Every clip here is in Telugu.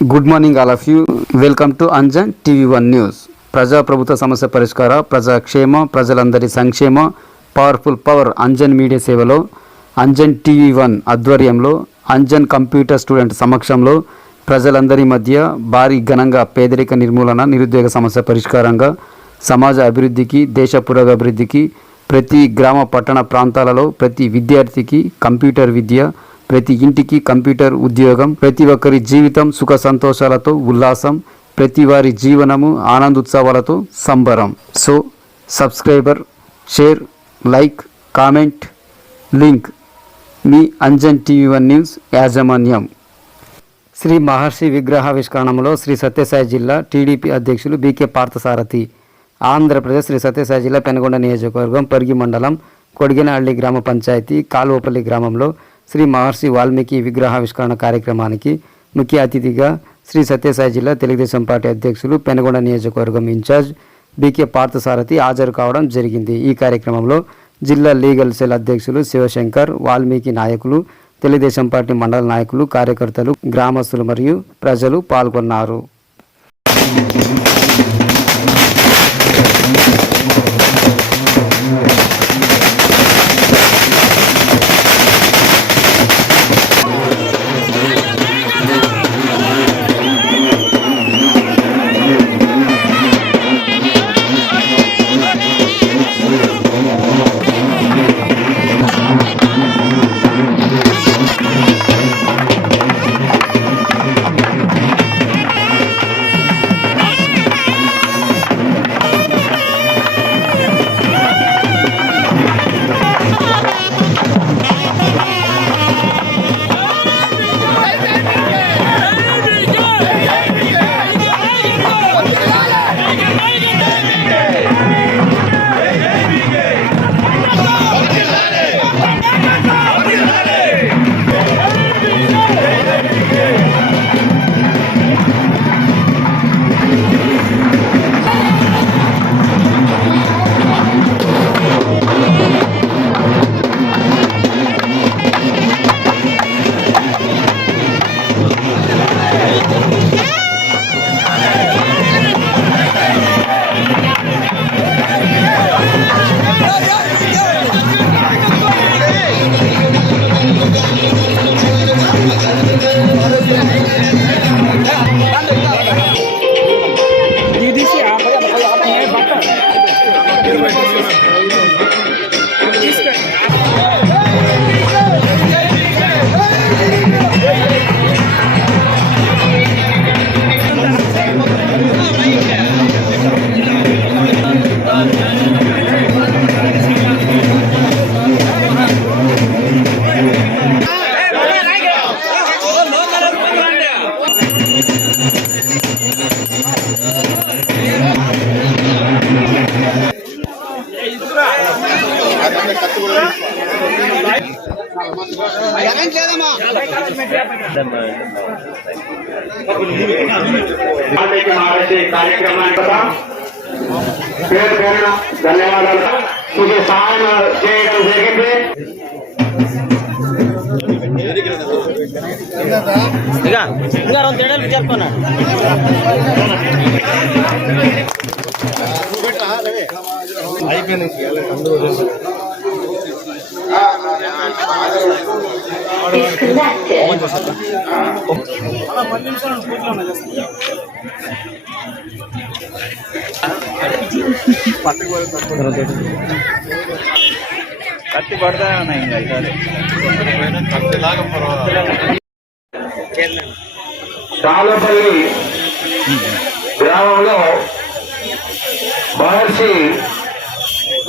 Good morning all of you. Welcome to Anjan TV one news. ప్రజాప్రభుత్వ సమస్య పరిష్కార, ప్రజాక్షేమ, ప్రజలందరి సంక్షేమ, పవర్ఫుల్ పవర్ అంజన్ మీడియా సేవలో అంజన్ టీవీ1 ఆధ్వర్యంలో అంజన్ కంప్యూటర్ స్టూడెంట్ సమక్షంలో ప్రజలందరి మధ్య భారీ ఘనంగా పేదరిక నిర్మూలన, నిరుద్యోగ సమస్య పరిష్కారంగా, సమాజ అభివృద్ధికి, దేశ పురోగభివృద్ధికి, ప్రతి గ్రామ పట్టణ ప్రాంతాలలో ప్రతి విద్యార్థికి కంప్యూటర్ విద్య, ప్రతి ఇంటికి కంప్యూటర్ ఉద్యోగం, ప్రతి ఒక్కరి జీవితం సుఖ సంతోషాలతో ఉల్లాసం, ప్రతి వారి జీవనము ఆనందోత్సవాలతో సంబరం. So subscriber, share, like, comment, link మీ అంజన్ టీవీ1 న్యూస్ యాజమాన్యం. శ్రీ మహర్షి విగ్రహావిష్కరణలో శ్రీ సత్యసాయి జిల్లా టీడీపీ అధ్యక్షులు బీకే పార్థసారథి. ఆంధ్రప్రదేశ్ శ్రీ సత్యసాయి జిల్లా పెనుగొండ నియోజకవర్గం పరిగి మండలం కొడిగేనహళ్లి గ్రామ పంచాయతీ కాలువపల్లి గ్రామంలో శ్రీ మహర్షి వాల్మీకి విగ్రహావిష్కరణ కార్యక్రమానికి ముఖ్య అతిథిగా శ్రీ సత్యసాయి జిల్లా తెలుగుదేశం పార్టీ అధ్యక్షులు పెనుగొండ నియోజకవర్గం ఇన్ఛార్జ్ బీకే పార్థసారథి హాజరు కావడం జరిగింది. ఈ కార్యక్రమంలో జిల్లా లీగల్ సెల్ అధ్యక్షులు శివశంకర్, వాల్మీకి నాయకులు, తెలుగుదేశం పార్టీ మండల నాయకులు, కార్యకర్తలు, గ్రామస్తులు మరియు ప్రజలు పాల్గొన్నారు. కార్యక్రమానికి పేరు పేరున ధన్యవాదాలు. మీకు సహాయం చేయడం జరిగింది. కత్తి పడతా కాలువపల్లి గ్రామంలో మహర్షి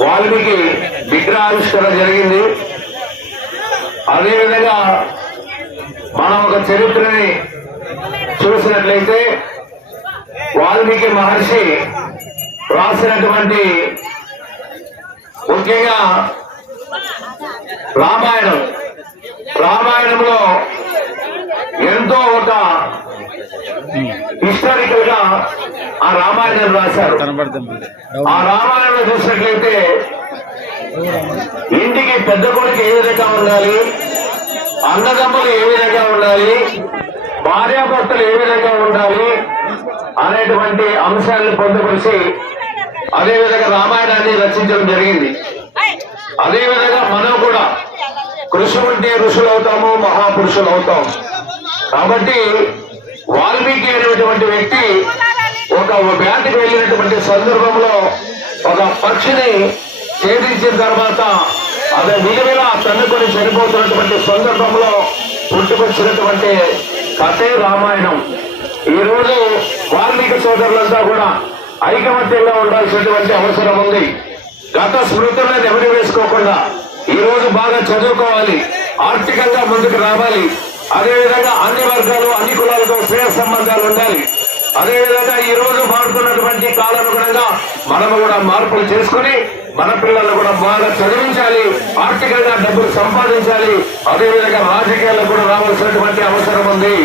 వాల్మీకి విగ్రహావిష్కరణ జరిగింది. అదేవిధంగా మనం ఒక చరిత్రని చూసినట్లయితే వాల్మీకి మహర్షి రాసినటువంటి ముఖ్యంగా రామాయణంలో ఎంతో ఒక హిస్టారికల్ గా ఆ రామాయణం రాశారు. ఆ రామాయణంలో చూసినట్లయితే ఇంటికి పెద్ద కొడుకు ఏ విధంగా ఉండాలి, అన్నదమ్ములు ఏ విధంగా ఉండాలి, భార్యాభర్తలు ఏ విధంగా ఉండాలి అనేటువంటి అంశాలను పొందుపరిచి అదేవిధంగా రామాయణాన్ని రచించడం జరిగింది. అదేవిధంగా మనం కూడా కృషి ఉంటే ఋషులు అవుతాము, మహాపురుషులు అవుతాం. కాబట్టి వాల్మీకి అనేటువంటి వ్యక్తి ఒక వేటకి వెళ్ళినటువంటి సందర్భంలో ఒక పక్షిని ఛేదించిన తర్వాత అది విలువల తన్నుకొని చనిపోతున్నటువంటి సందర్భంలో పుట్టుకొచ్చినటువంటి కథే రామాయణం. ఈ రోజు వాల్మీకి సోదరులంతా కూడా ఐకమత్యంగా ఉండాల్సినటువంటి అవసరం ఉంది. గత స్మృతులను ఎవరి వేసుకోకుండా ఈ రోజు బాగా చదువుకోవాలి, ఆర్థికంగా ముందుకు రావాలి. అదేవిధంగా అన్ని వర్గాలు అన్ని కులాలతో స్నేహ సంబంధాలు ఉండాలి. అదేవిధంగా ఈ రోజు మారుతున్నటువంటి కాలానుగుణంగా మనము కూడా మార్పులు చేసుకుని మన పిల్లలను కూడా బాగా చదివించాలి, ఆర్థికంగా డబ్బులు సంపాదించాలి. అదేవిధంగా రాజకీయాల్లో కూడా రావాల్సినటువంటి అవసరం ఉంది.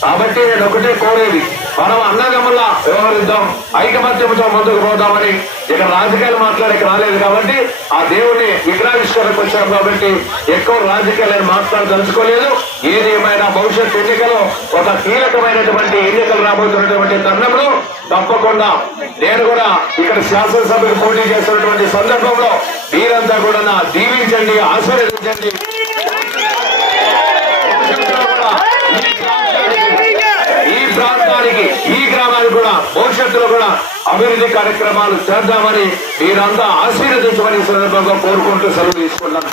కాబట్టి నేను ఒకటే కోరేది, మనం అన్నదమ్ముల్లా వ్యవహరిద్దాం, ఐకమత్యంతో ముందుకు పోదామని. ఇక రాజకీయాలు మాట్లాడక రాలేదు కాబట్టి ఆ దేవుడిని విగ్రహావిష్కరణకు వచ్చాం కాబట్టి ఎక్కువ రాజకీయాలను మాట్లాడదలుచుకోలేదు. ఏది ఏమైనా భవిష్యత్ ఎన్నికలో ఒక కీలకమైనటువంటి ఎన్నికలు రాబోతున్నటువంటి తరుణంలో తప్పకుండా నేను కూడా ఇక్కడ శాసనసభకు పోటీ చేస్తున్నటువంటి సందర్భంలో మీరంతా కూడా దీవించండి, ఆశీర్వదించండి. ఈ ప్రాంతానికి ఈ గ్రామానికి కూడా భవిష్యత్తులో కూడా అభివృద్ధి కార్యక్రమాలు చేద్దామని మీరంతా ఆశీర్వదించమని సందర్భంగా కోరుకుంటూ సెలవు తీసుకుంటాం.